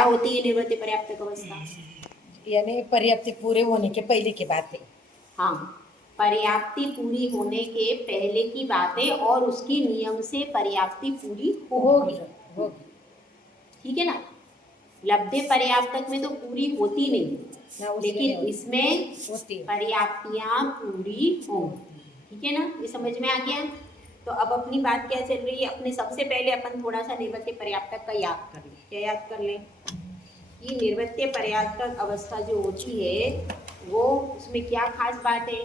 क्या होती है निर्वृत्ति पर्याप्तक अवस्था? यानी पर्याप्ति पूरे होने के पहले की बात है। हाँ, पर्याप्ति पूरी होने के पहले की बात है और उसकी नियम से पर्याप्ति पूरी होगी। होगी। ठीक है ना। लब्धे पर्याप्तक में तो पूरी होती नहीं, लेकिन इसमें पर्याप्तियां पूरी होंगी। ठीक है ना, ये समझ में आ गया। तो अब अपनी बात क्या चल रही है, अपने सबसे पहले अपन थोड़ा सा निर्वृत्ति पर्याप्तक का याद कर लें। क्या याद कर लें? ये निर्वृत्ति पर्याप्तक अवस्था जो होती है वो, उसमें क्या खास बात है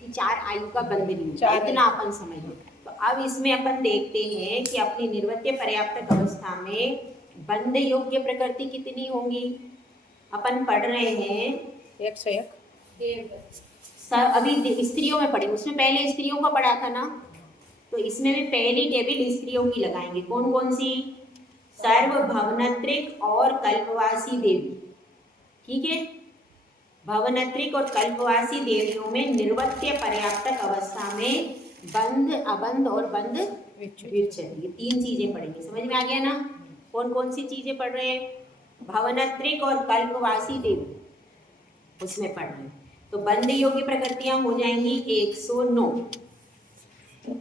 कि 4 आयु का बंध नहीं होता, इतना अपन समझ लो। तो अब इसमें अपन देखते हैं कि अपनी निर्वृत्ति पर्याप्तक अवस्था में बंध योग्य प्रकृति कितनी होंगी। अपन पढ़ रहे हैं 101। अभी स्त्रियों में पढ़े, उसमें पहले स्त्रियों का पढ़ा था ना, तो इसमें भी पहली टेबल स्त्रियों की लगाएंगे। कौन कौन सी? सर्वभवनत्रिक और कल्पवासी देवी। ठीक है, भवनत्रिक और कल्पवासी देवियों में निर्वृत्ति पर्याप्तक अवस्था में बंध, अबंध और बंध विच्छेद, ये 3 चीजें पढ़ेंगे। समझ में आ गया ना? कौन कौन सी चीजें पढ़ रहे हैं? भवनत्रिक और कल्पवासी देवी, उसमें पढ़ रहे हैं। तो बंध योग्य प्रकृतियां हो जाएंगी 109।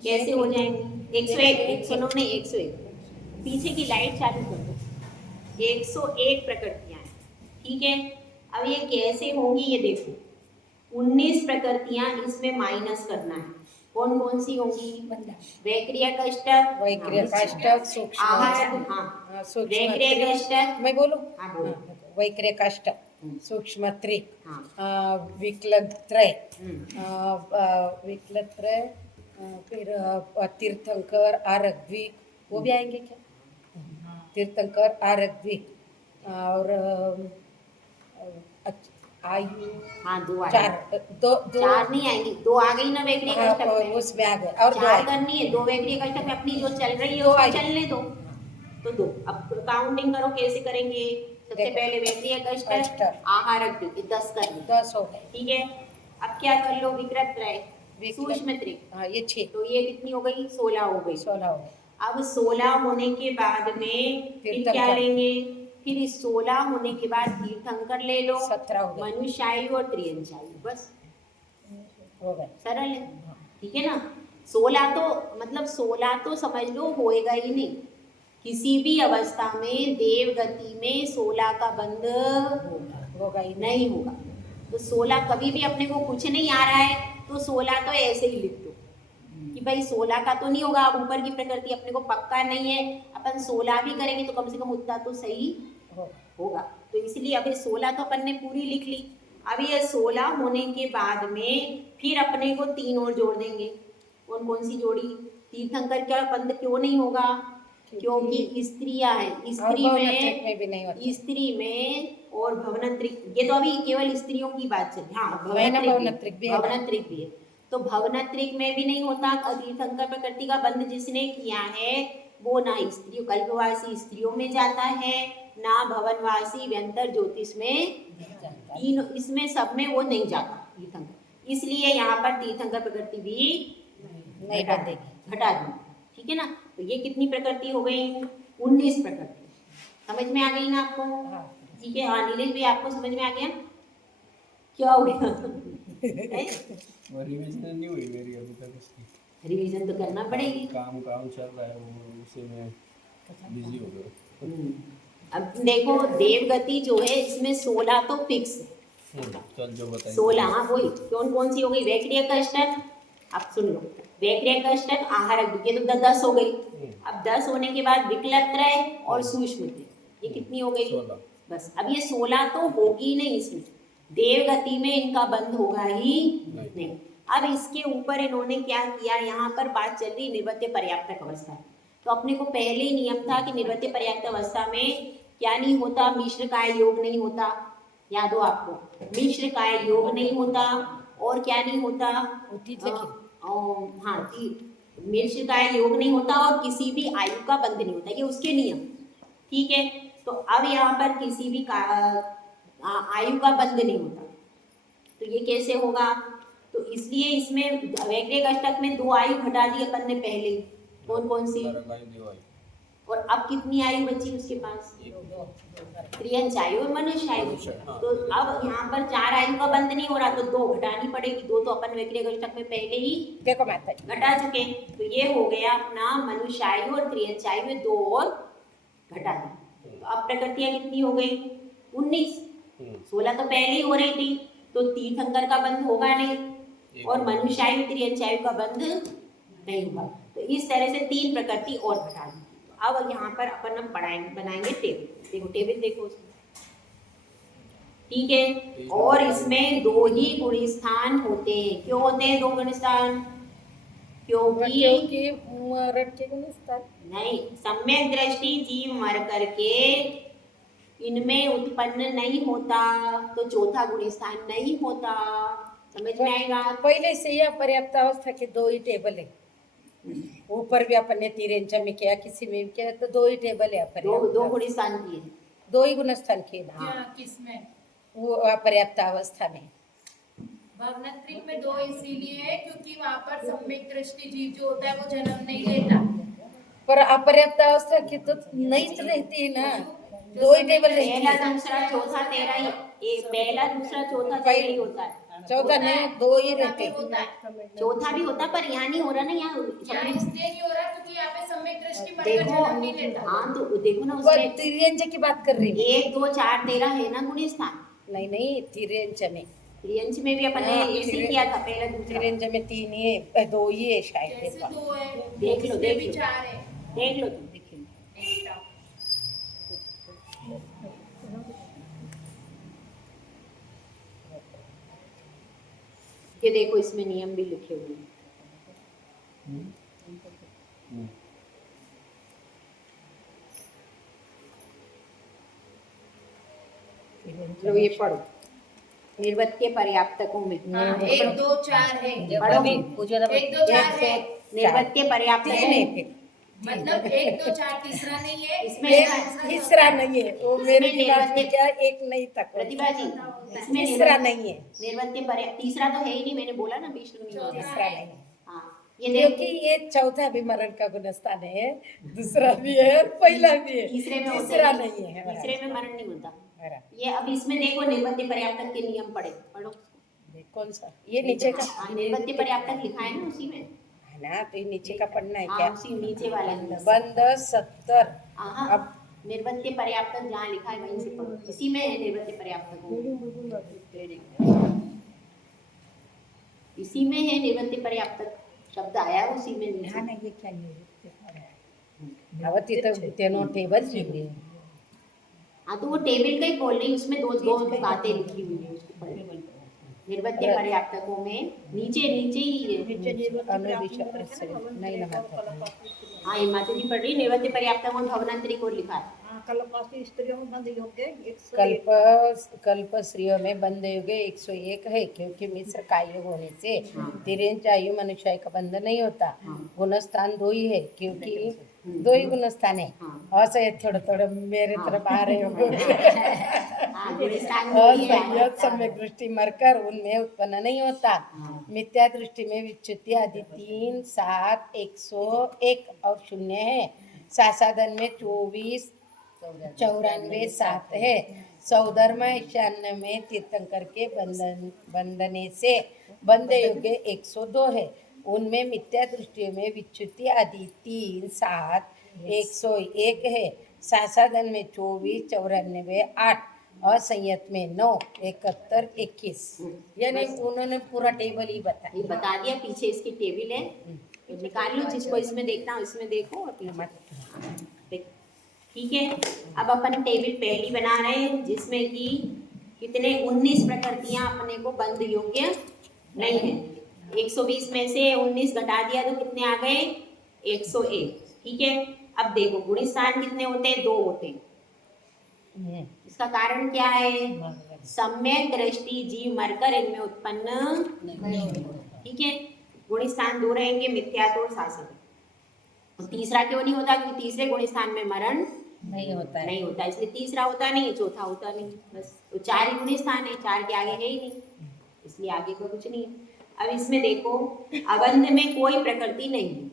कैसे हो जाएंगी? 101, 109 नहीं 101। पीछे की लाइट चालू कर दो। 101 प्रकृतियां हैं। ठीक है, अब ये कैसे होंगी ये देखो। 19 प्रकृतियां इसमें माइनस करना है। कौन कौन सी होंगी? वैक्रिय कष्टक, आहार, हाँ वैक्रिय कष्टक, मैं बोलूं? हाँ बोलो। वैक्रिय कष्टक, सूक्ष्म त्रिक, विकलत्रय, विकलत्रय, फिर तीर्थंकर, आरग्विक, वो भी आएंगे क्या? तीर्थंकर, आरग्विक और आयु, हाँ 2 आएंगे। 4, 2 4 नहीं आएंगी, 2 आ गई ना वैक्रिय कष्टक में, उसमें आ गए और 4 करनी है। 2 वैक्रिय कष्टक में अपनी जो चल रही है उसको चलने दो, तो 2। अब काउंटिंग करो, कैसे करेंगे? सबसे पहले वैक्रिय कष्टक, आहारक 10 करनी, 10 हो गए। ठीक है, अब क्या कर लो? विकृत्रय, सूक्ष्म त्रिक, ये 6, तो ये कितनी हो गई? 16 हो गई। 16 हो गई। अब 16 होने के बाद में फिर क्या लेंगे? फिर इस 16 होने के बाद तीर्थंकर ले लो, 17 हो गए। मनुष्यायु और त्रियंशायु, बस हो गए। सरल है। ठीक है ना। 16 तो मतलब 16 तो समझ लो होएगा ही नहीं। किसी भी अवस्था में देव गति में 16 का बंध होगा ही नहीं होगा। तो 16 कभी भी अपने को कुछ नहीं आ रहा है तो 16 तो ऐसे ही लिख दो कि भाई 16 का तो नहीं होगा। अब ऊपर की प्रकृति अपने को पक्का नहीं है, अपन 16 भी करेंगे तो कम से कम उतना तो सही होगा। तो इसलिए अभी 16 तो अपन ने पूरी लिख ली। अब ये 16 होने के बाद में फिर अपने को 3 और जोड़ देंगे। कौन कौन सी जोड़ी? तीर्थंकर का बंध क्यों नहीं होगा? क्योंकि स्त्रियां हैं, स्त्री में और भवनत्रिक, ये तो अभी केवल स्त्रियों की बात चल। हाँ भवनत्रिक भी है, तो भवनत्रिक में भी नहीं होता। तीर्थंकर प्रकृति का बंध जिसने किया है वो ना स्त्रियों, कल्पवासी स्त्रियों में जाता है, ना भवनवासी व्यंतर ज्योतिष में, तीनों इसमें सब में वो नहीं जाता तीर्थंकर। इसलिए यहाँ पर तीर्थंकर प्रकृति भी नहीं बंधेगी, घटा दी। ठीक है ना। तो ये कितनी प्रकृति हो गई? 19 प्रकृति। समझ में आ गई ना आपको? ठीक है। हाँ नीलेश भी आपको समझ में आ गया? क्या हो गया? रिवीजन नहीं हुई मेरी अभी तक इसकी। रिवीजन तो करना पड़ेगी, काम चल रहा है वो, उसे मैं बिजी हो गया। अब देखो देवगति जो है इसमें 16 तो फिक्स है। चल जो बताइए 16, हाँ वही। कौन कौन सी हो गई? वैक्रिय कष्टक, अब सुन लो, वैक्रिय कष्टक, आहारक, ये तो 10 हो गई। अब 10 होने के बाद विकलत्रय और सूक्ष्म, ये कितनी हो गई? 16। बस अब ये 16 तो होगी नहीं, इसमें देवगति में इनका बंध होगा ही नहीं। अब इसके ऊपर इन्होंने क्या किया, यहाँ पर बात चल रही निर्वृत्ति पर्याप्तक अवस्था। तो अपने को पहले ही नियम था कि निर्वृत्ति पर्याप्त अवस्था में क्या नहीं होता? मिश्र काय योग नहीं होता। याद हो आपको? मिश्र काय योग नहीं होता और क्या नहीं होता? हाँ, मिश्र काय योग नहीं होता और किसी भी आयु का बंध नहीं होता, ये उसके नियम। ठीक है। तो अब यहाँ पर किसी भी आयु का बंध नहीं होता, तो ये कैसे होगा? तो इसलिए इसमें वैक्रिय कष्टक में 2 आयु घटा दी अपन ने पहले। कौन कौन सी? और अब कितनी आयु बची उसके पास? त्रियंच आयु और मनुष्य आयु। हाँ। तो अब यहाँ पर 4 आयु का बंद नहीं हो रहा, तो 2 घटानी पड़ेगी। 2 तो अपन वक्रीय में पहले ही देखो माता जी, घटा चुके। तो ये हो गया अपना मनुष्य आयु और त्रियंच आयु में 2 और घटा दी। तो अब प्रकृतियां कितनी हो गई? 19। 16 तो पहले ही हो रही थी, तो तीर्थंकर का बंध होगा नहीं और मनुष्य आयु त्रियंच आयु का बंध नहीं होगा। तो इस तरह से 3 प्रकृति और घटा दी। तो अब यहाँ पर अपन हम बनाएंगे टेबल। देखो टेबल देखो उसमें, ठीक है। और इसमें 2 ही गुण स्थान होते हैं। क्यों होते हैं 2 गुण स्थान? क्योंकि मरण के गुण स्थान नहीं, सम्यक दृष्टि जीव मर करके इनमें उत्पन्न नहीं होता, तो चौथा गुण स्थान नहीं होता। समझ में आएगा? पहले से ही अपर्याप्त अवस्था के 2 ही टेबल है। ऊपर भी अपन ने तिरंच में किया, किसी में भी किया, तो 2 ही टेबल है अपर्याप्त। 2 गुण स्थान किए, 2 ही गुण स्थान किए ना। हाँ। किसमें? वो अपर्याप्त अवस्था में। भवनात्रिक में 2 इसीलिए है क्योंकि वहाँ पर सम्यक दृष्टि जीव जो होता है वो जन्म नहीं लेता। पर अपर्याप्त अवस्था की तो नहीं रहती है ना, 2 ही टेबल रहती पहला है। दूसरा चौथा तेरा ही, पहला दूसरा चौथा तेरा ही होता है। चौथा नहीं, 2 ही रहते। होता है। चौथा भी होता है, पर यहाँ नहीं हो रहा ना। यहाँ यहाँ इसलिए नहीं हो रहा क्योंकि यहाँ पे सम्यक दृष्टि मरकर देखो, जन्म नहीं लेता। हाँ तो देखो ना पर उसमें तिरंज की बात कर रही हूँ। 1 2 4 13 है ना गुण स्थान। नहीं, तिरंज में, त्रियंच में भी अपन ने हाँ, ऐसे किया था, पहला दूसरा। तिरंज में 3 ही है, 2 ही है शायद। जैसे 2 है, देख लो, इसमें देख भी लो। 4 है। देख लो तुम, देखिए ये देखो, इसमें नियम भी लिखे हुए हैं। लो ये पढ़ो, निर्वत्य पर्याप्तकों में। हाँ, 1 2 4 है। पढ़ो। 1 2 4 है। निर्वत्य पर्याप्तकों में मतलब 1 2 4 तीसरा नहीं है। इसमें तीसरा नहीं है, वो मेरे इसमें दिमाग में निर्वत्य- क्या एक नहीं तक प्रतिभा जी, इसमें तीसरा नहीं है, निर्वत्य पर्याप्त, तीसरा तो है ही नहीं। मैंने बोला ना विष्णु नहीं होता। तीसरा नहीं है। हाँ, ये क्योंकि ये चौथा भी मरण का गुणस्थान है, दूसरा भी है और पहला भी है। तीसरे में होता तीसरा है। नहीं है। तीसरे में मरण नहीं होता। बराबर। ये अब इसमें देखो, निर्वत्य पर्याप्तक के नियम पढ़ो। कौन सा? ये नीचे का हाँ, निर्वत्य पर्याप्तक लिखा है ना उसी में। है ना, तो ये नीचे का पढ़ना है हाँ, क्या? उसी नीचे वाला ही। बंद 70। हाँ, अब निर्वत्य पर्याप्तक जहाँ लिखा है वहीं से पढ़ो। इसी में है निर्वत्य पर्याप्तक। इसी में है निर्वत्य पर्याप्तक शब्द आया है उसी में नीचे। ना ये क्या आवती तो तेनो टेबल चाहिए। हाँ, तो वो टेबल का ही बोल रही, उसमें दो बातें लिखी हुई है, उसको पढ़ो। निर्वत्य पर्याप्तकों में नीचे ही है। नहीं लगा। हाँ, ये माता जी पढ़ रही, निर्वत्य पर्याप्तकों में भवनांतरिक और लिखा है। कल्प स्त्रियों में बंध युग 101 है, क्योंकि मिश्र का युग होने से तिरंच आयु मनुष्य का बंध नहीं होता। गुणस्थान 2 ही है, क्योंकि 2 ही गुणस्थान है। और से थोड़ा मेरे तरफ आ रहे हो। हाँ, गुणस्थान में ये है। सम्यक दृष्टि मरकर उनमें उत्पन्न नहीं होता। मिथ्या दृष्टि में विच्युति आदि 3 7 101 और 0 है। सासाधन में 24 94 7 है। सौधर्म 96 में तीर्थंकर के बंधने से बंध युग 102 है। उनमें मिथ्या दृष्टियों में विच्युति आदि 3 7 101 है। सासाधन में 24 94 8 और संयत में 9 71 21। यानी उन्होंने पूरा टेबल ही बताया। ये बता दिया, पीछे इसकी टेबल है, तो निकाल लो। जिसको इसमें देखना हो इसमें देखो और देखो। ठीक है, अब अपन टेबल पहली बना रहे हैं, जिसमें कि कितने 19 प्रकृतियां अपने को बंध योग्य नहीं है। 120 में से 19 घटा दिया तो कितने आ गए? 101। ठीक है, अब देखो गुण स्थान कितने होते हैं? 2 होते हैं। इसका कारण क्या है? सम्यक दृष्टि जीव मरकर इनमें उत्पन्न नहीं होता। ठीक है, गुण स्थान 2 रहेंगे, मिथ्यात्व और शासन। तीसरा क्यों नहीं होता? क्योंकि तीसरे गुण स्थान में मरण नहीं होता है, इसलिए तीसरा होता नहीं, चौथा होता नहीं। बस तो 4 ही गुण स्थान है, 4 के आगे है ही नहीं, इसलिए आगे को कुछ नहीं है। अब इसमें देखो, अबंध में कोई प्रकृति नहीं है,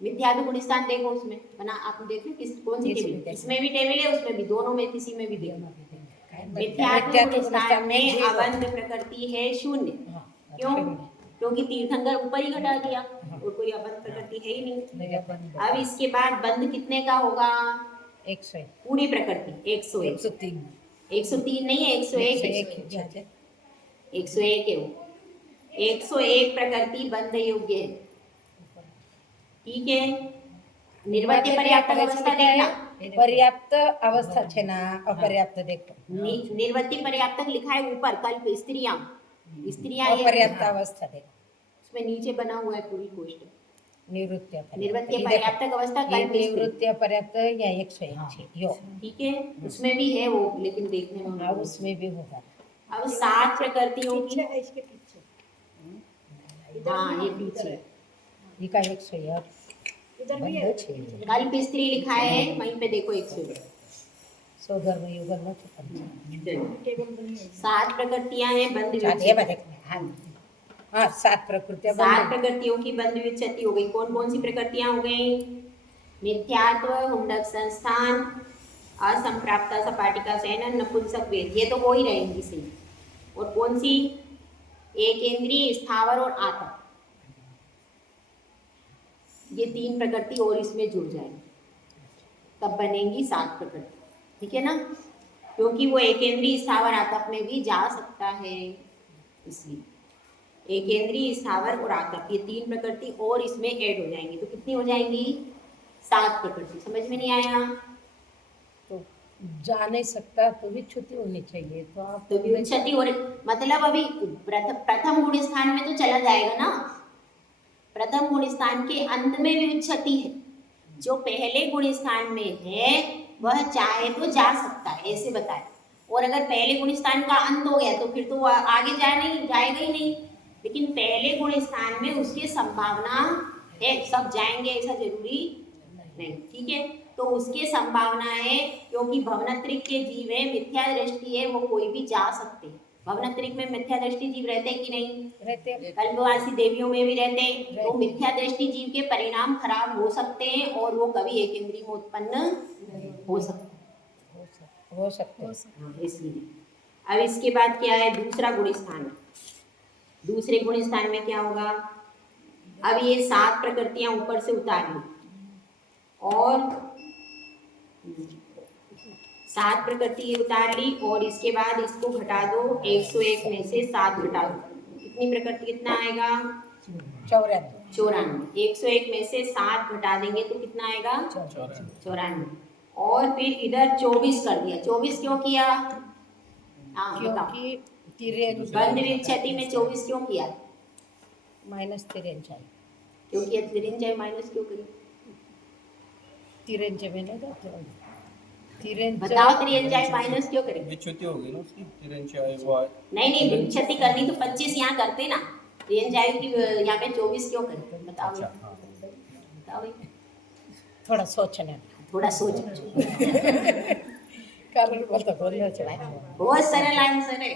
मिथ्या तो गुण स्थान देखो उसमें बना, आप देख लो किस कौन सी टेबल, इसमें भी टेबल है उसमें भी, दोनों में किसी में भी देखो। मिथ्या गुण स्थान में अबंध प्रकृति है शून्य। क्यों? क्योंकि तीर्थंकर ऊपर ही घटा दिया और कोई अबंध प्रकृति है ही नहीं। अब इसके बाद बंध कितने का होगा? 101 पूरी प्रकृति 101, 103 नहीं है, 101 101 है वो। 101 प्रकृति बंध योग्य है। ठीक है, निर्वत्य पर्याप्त अवस्था देखना, पर्याप्त अवस्था छे ना, अपर्याप्त देखो। निर्वत्य पर्याप्तक लिखा है ऊपर, कल्प स्त्रियां ये अपर्याप्त अवस्था देखो, उसमें नीचे बना हुआ है पूरी कोष्ट। निवृत्ति निर्वत्य पर्याप्तक अवस्था कल्प स्त्री, निवृत्ति अपर्याप्त या 101 छे यो। ठीक है, उसमें भी है वो, लेकिन देखने में हाँ, उसमें भी होगा। अब 7 प्रकृतियों की, हाँ ये पीछे ये का 101 इधर भी है छे, कल्प स्त्री लिखा है वहीं पे देखो 101। स्वधर्म युगल न छे। 7 प्रकृतियां हैं बंध ये विच्छेद। बात हाँ 7 प्रकृतियां 7 प्रकृतियों की बंध विच्छेद हो गई। कौन कौन सी प्रकृतियां हो गई? मिथ्यात्व, हुंडक संस्थान, असंप्राप्ता, सपाटिका शयनन, नपुंसक वेद, ये तो हो ही रहेंगी सही। और कौन सी? एकेंद्रीय, स्थावर और आतप, ये 3 प्रकृति और इसमें जुड़ जाएंगी, तब बनेंगी 7 प्रकृति। ठीक है ना, क्योंकि वो एकेंद्रीय, स्थावर, आतप में भी जा सकता है, इसलिए एकेंद्रीय, स्थावर और आतप ये 3 प्रकृति और इसमें ऐड हो जाएंगी, तो कितनी हो जाएंगी? 7 प्रकृति। समझ में नहीं आया? तो जा नहीं सकता तो भी छुट्टी होनी चाहिए, तो आप तो विच्छति हो रही, मतलब अभी प्रथम गुण स्थान में तो चला जाएगा ना, प्रथम गुण स्थान के अंत में विच्छति है, जो पहले गुण स्थान में है वह चाहे तो जा सकता है, ऐसे बताए। और अगर पहले गुण स्थान का अंत हो गया तो फिर तो आगे जाएगा ही नहीं, लेकिन पहले गुण स्थान में उसकी संभावना है, सब जाएंगे ऐसा जरूरी नहीं। ठीक है, तो उसकी संभावना है, क्योंकि भवनत्रिक के जीव है, मिथ्या दृष्टि है, वो कोई भी जा सकते हैं। भवनत्रिक में मिथ्या दृष्टि जीव रहते हैं कि नहीं? रहते हैं। कल्पवासी देवियों में भी रहते हैं, तो मिथ्या दृष्टि जीव के परिणाम खराब हो सकते हैं और वो कभी एक इंद्रिय में उत्पन्न हो सकते हैं, इसलिए। अब इसके बाद क्या है? दूसरा गुण स्थान। दूसरे गुण स्थान में क्या होगा? अब ये 7 प्रकृतियां ऊपर से उतार ली और 7 प्रकृति उतार ली, और इसके बाद इसको घटा दो, 101 में से 7 घटा दो, कितनी प्रकृति, कितना आएगा? 94। 101 में से 7 घटा देंगे तो कितना आएगा? 94। और फिर इधर 24 कर दिया। 24 क्यों किया? हाँ क्योंकि बंध विच्छति में 24 क्यों किया? -53 क्यों किया? तिरंजाई माइनस क्यों करी? 53 में नहीं जाते, बताओ, तिरंजाई माइनस क्यों करी? विच्छति हो गई ना उसकी, तिरंजाई वो नहीं विच्छति करनी तो 25 यहाँ करते ना, तिरंजाई की यहाँ पे 24 क्यों करी? बताओ अच्छा, हाँ। बताओ, थोड़ा सोचना, थोड़ा सोच। कारण बोलना चाहिए। बहुत सरल आंसर है।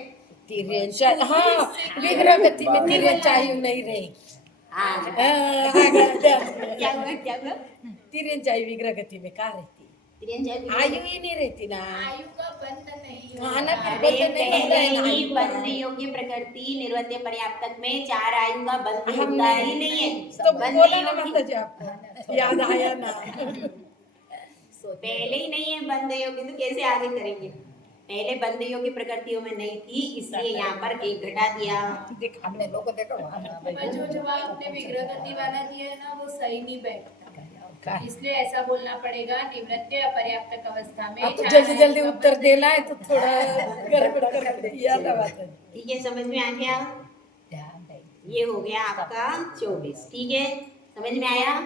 तिरंजाई, हाँ विग्रह गति में तिरंजाई नहीं रहेगी। हाँ क्या हुआ? तिरंजाई विग्रह गति में कहाँ रहती? तिरंजाई आयु ही नहीं रहती ना, आयु का बंध नहीं हाँ ना, होता। फिर बंधन नहीं होता है ना, ही आयु बंध का। योग्य प्रकृति निर्वत्य पर्याप्तक में 4 आयु का बंध हम होता ही नहीं है। तो बंध बोला ना योग्य माता जी आपको, याद आया ना। पहले ही नहीं है बंध योग्य, तो कैसे आगे करेंगे? पहले बंध योग्य प्रकृतियों में नहीं थी, इसलिए यहाँ पर 1 घटा दिया। हमने लोगों देखो पर जो जवाब आपने विग्रह गति वाला दिया है ना, वो सही नहीं बैठता, इसलिए ऐसा बोलना पड़ेगा, निवृत्ति अपर्याप्तक अवस्था में। अब जल्दी जल्दी उत्तर देना है तो थोड़ा गड़बड़ कर दिया था बात। ठीक है, समझ में आ गया? ये हो गया आपका 24। ठीक है, समझ में आया?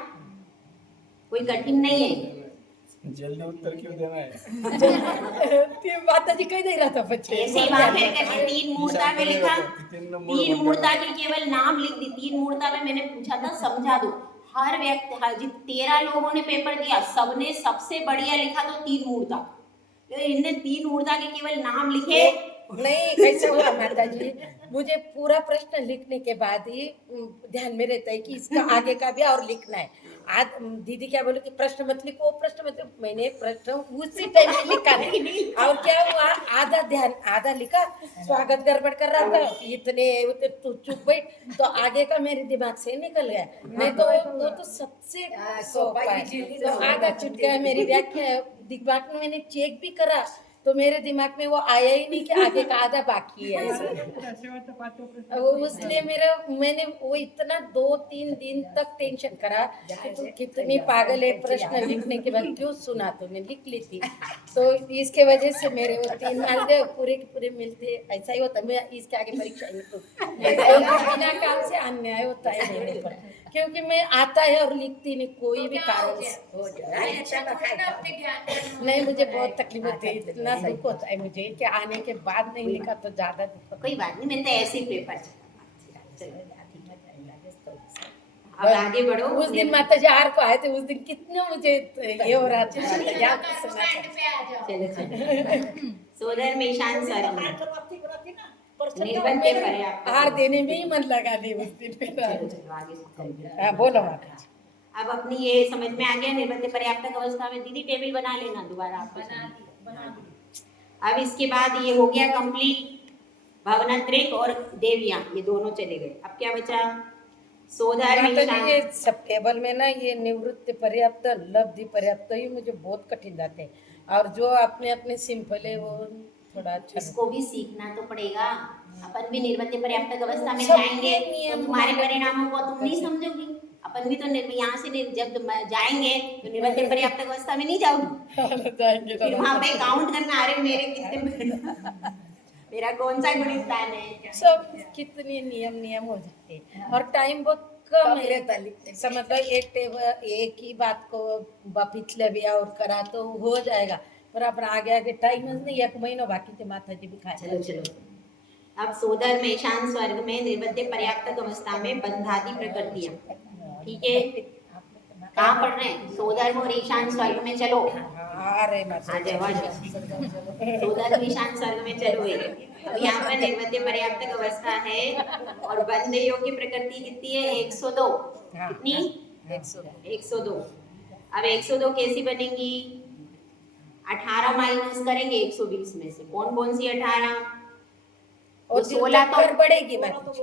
कोई कठिन नहीं है। जल्दी उत्तर क्यों देना है? माता जी कह नहीं रहा था बच्चे, ऐसे ही वहाँ पे करके 3 मूर्ता में लिखा, 3 मूर्ता के केवल नाम लिख दी। 3 मूर्ता में मैंने पूछा था समझा दो, हर व्यक्ति 13 लोगों ने पेपर दिया, सबने सबसे बढ़िया लिखा तो 3 मूर्ता, इनने 3 मूर्ता के केवल नाम लिखे। नहीं कैसे हुआ माता जी, मुझे पूरा प्रश्न लिखने के बाद ही ध्यान में रहता है कि इसका आगे का भी और लिखना है, आज दीदी क्या बोले कि प्रश्न मत लिखो, प्रश्न मत लिखो। मैंने प्रश्न उसी टाइम में लिखा नहीं, और क्या हुआ, आधा लिखा, स्वागत गड़बड़ कर रहा था, इतने उतने तू चुप बैठ, तो आगे का मेरे दिमाग से निकल गया। नहीं तो वो तो सबसे सोपा है, तो आधा छूट गया मेरी व्याख्या। दिमाग में मैंने चेक भी करा तो मेरे दिमाग में वो आया ही नहीं कि आगे का आधा बाकी है। इसलिए मैंने वो इतना 2-3 दिन तक टेंशन करा कि तू कितनी पागल है, प्रश्न लिखने के बाद क्यों सुना, तो मैं लिख लेती। तो इसके वजह से मेरे वो 3 मार्क्स पूरे के पूरे मिलते। ऐसा ही होता, मैं इसके आगे परीक्षा में तो बिना काम से अन्याय होता है मेरे पर, क्योंकि मैं आता है और लिखती नहीं कोई भी कारण से। अपने ज्ञान नहीं, मुझे बहुत तकलीफ होती है, इतना दुख होता है मुझे कि आने के बाद नहीं लिखा तो ज्यादा दुख होता कोई बात नहीं, मैंने तो ऐसे ही पेपर चला। अब आगे बढ़ो। है। उस दिन माता जी हार को आए थे, उस दिन कितना मुझे ये हो रहा था, याद सुना था। पे आ जाओ। चलो सोदर में ईशान स्वर्ग में निर्बंध पर्याप्त। हार देने में ही मन लगा नहीं उस दिन पे। चलो चलो आगे चलते हैं। हाँ, बोलो माता जी। अब अपनी ये समझ में आ गया निर्बंध पर्याप्तक अवस्था में। दीदी टेबल बना लेना दोबारा आप। अब इसके बाद ये हो गया कंप्लीट, भवनात्रिक और देवियां ये दोनों चले गए। अब क्या बचा, सोधर में माता जी, ये सब टेबल में ना ये निवृत्ति पर्याप्त, लब्धि पर्याप्त ही मुझे बहुत कठिन जाते हैं, और जो अपने अपने सिंपल है वो थोड़ा अच्छा। इसको भी सीखना तो पड़ेगा। अपन भी निर्बंध पर्याप्तक अवस्था में सब जाएंगे नियम तो तुम्हारे परिणामों को तुम नहीं समझोगी। अपन भी तो यहाँ से जब जाएंगे तो निर्बंध पर्याप्तक अवस्था में नहीं जाओगी, जाएंगे फिर वहां पे काउंट करना, अरे मेरे कितने मेरा कौन सा गुणस्थान है। सब कितने नियम हो जाते हैं, और टाइम बहुत कम है। समझ लो एक टेबल एक ही बात को पिछले भी और करा तो हो जाएगा, पर अपन आगे आगे टाइम नहीं, 1 महीना बाकी थे माता जी भी खाए। चलो चलो अब सोदर में ईशान स्वर्ग में निर्बंध पर्याप्तक अवस्था में बंधादि प्रकृतियां, ठीक है। कहाँ पढ़ रहे हैं, सोदर और ईशान स्वर्ग में चलो। अरे माता जी, सोदर में ईशान स्वर्ग में चलो। अब यहाँ पर निर्बंध पर्याप्तक अवस्था है और बंध योग की प्रकृति कितनी है, 102। कितनी, 102। अब 102 कैसी बनेंगी, 18 माइनस करेंगे 120 में से। कौन कौन सी 18, और 16 तो तीर्थंकर बढ़ेगी माता जी।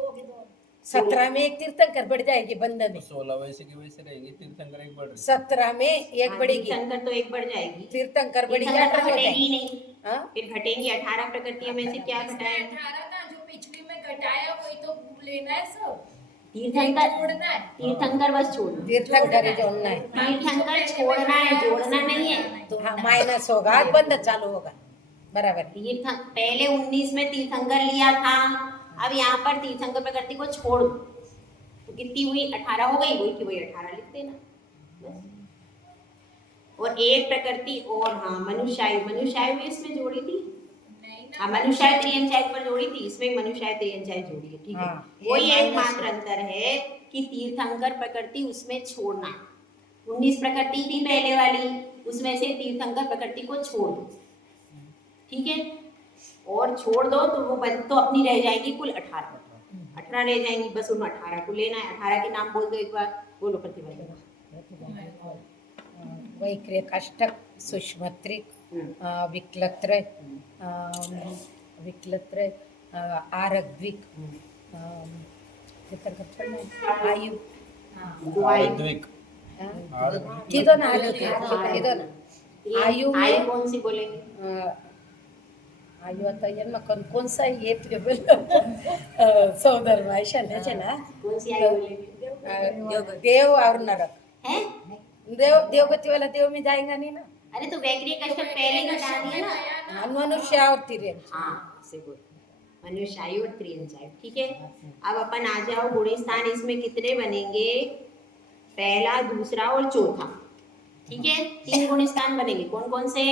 17 में एक तीर्थंकर बढ़ जाएगी बंधन में, 16 वैसे की वैसे रहेंगी, तीर्थंकर एक बढ़ रही। 17 में एक बढ़ेगी, तीर्थंकर तो एक बढ़ जाएगी, तीर्थंकर बढ़ी तीर्थंकर 18 हो घटेगी जाएगी। नहीं, हाँ? फिर घटेंगी 18 प्रकृतियों में से क्या इसमें घटाएं, 18 था जो पिछली में घटाया वही तो लेना है सब, तीर्थंकर छोड़ना है। तीर्थंकर बस छोड़ना, तीर्थंकर ही जोड़ना है। तीर्थंकर छोड़ना है, जोड़ना नहीं है। तो हाँ, माइनस होगा, बंद चालू होगा, बराबर। तीर्थ पहले 19 में तीर्थंकर लिया था, अब यहाँ पर तीर्थंकर प्रकृति को छोड़ दो तो कितनी हुई, 18 हो गई, वही की वही 18 लिख देना बस। और एक प्रकृति और, हाँ मनुष्यायु, मनुष्यायु भी इसमें जोड़ी थी, नहीं ना, हाँ मनुष्यायु त्रियंचायु पर जोड़ी थी, इसमें मनुष्यायु त्रियंचायु जोड़ी है, ठीक है। हाँ, वही ये एकमात्र अंतर है कि तीर्थंकर प्रकृति उसमें छोड़ना, 19 प्रकृति थी पहले वाली, उसमें से तीर्थंकर प्रकृति को छोड़ दो, ठीक है। और छोड़ दो तो वो तो अपनी रह जाएगी कुल 18 रह जाएंगी, बस उन 18 को लेना है। 18 के नाम बोल दो एक बार, बोलो प्रतिभा। वैक्रिय काष्ठक, सुष्मत्रिक, विक्लत्र, विक्लत्र, आरग्विक, आयु, आरद्विक, किदो ना किदो ना आयु में, आयु कौन सी बोलेंगे, आयु आता है ना, कौन सा ये टेबल सौदर भाषा है ना, कौन सी आयु बोलेंगे, देव और नरक हैं? देवगति वाला देव में जाएगा नहीं ना, अरे तो वैक्रिय कष्ट पहले घटा दिया ना, मनुष्य और तिर्यक। हाँ से बोल, मनुष्यायु और त्रियंचायु, ठीक है। अब अपन आ जाओ गुणस्थान, इसमें कितने बनेंगे, पहला, दूसरा और चौथा, ठीक है। 3 गुणस्थान बनेंगे, कौन कौन से,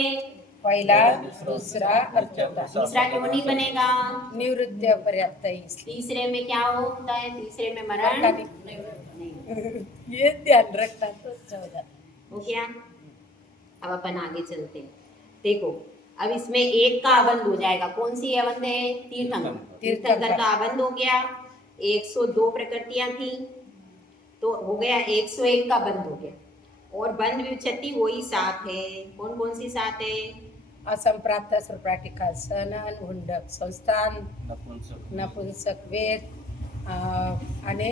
पहला, दूसरा और चौथा। तीसरा क्यों नहीं बनेगा, निवृत्ति पर्याप्त है इसलिए। तीसरे में क्या होता है, तीसरे में मरण नहीं, ये ध्यान रखना तो अच्छा हो जाता। हो गया। अब अपन आगे चलते हैं, देखो अब इसमें एक का अबंध हो जाएगा, कौन सी अबंध है, तीर्थंकर, तीर्थंकर का अबंध हो गया। 102 प्रकृतियां थी, तो हो गया 101 का बंध हो गया। और बंध विच्छति वही 7 है। कौन कौन सी 7 है? असंप्राप्त सर्वप्राटिका सनन हुंडक संस्थान नपुंसक नपुंसक वेद आणि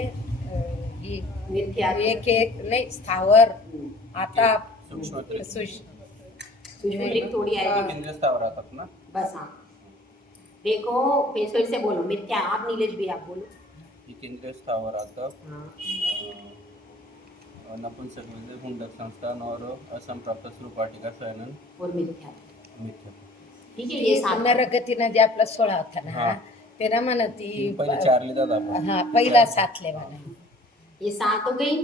ही मिथ्या एक एक नाही स्थावर आता सूक्ष्म सूक्ष्म त्रिक थोड़ी आएगी। केंद्रीय स्थावरातक ना बस हाँ, देखो फिर से बोलो मिथ्या। आप नीलेश भी आप बोलो। ही केंद्रीय स्थावरातक हाँ, नपुंसक वेद हुंडक संस्थान और असंप्राप्त स्वरूपाटिका शयनन और मिथ्या। मिथ्या ठीक है, ये 7 नरगती नदी आपला 16 होता ना हा. ते ना म्हणती पहिले 4 लिहितात आपण हा पहिला 7 लेवाना ये 7 हो गई।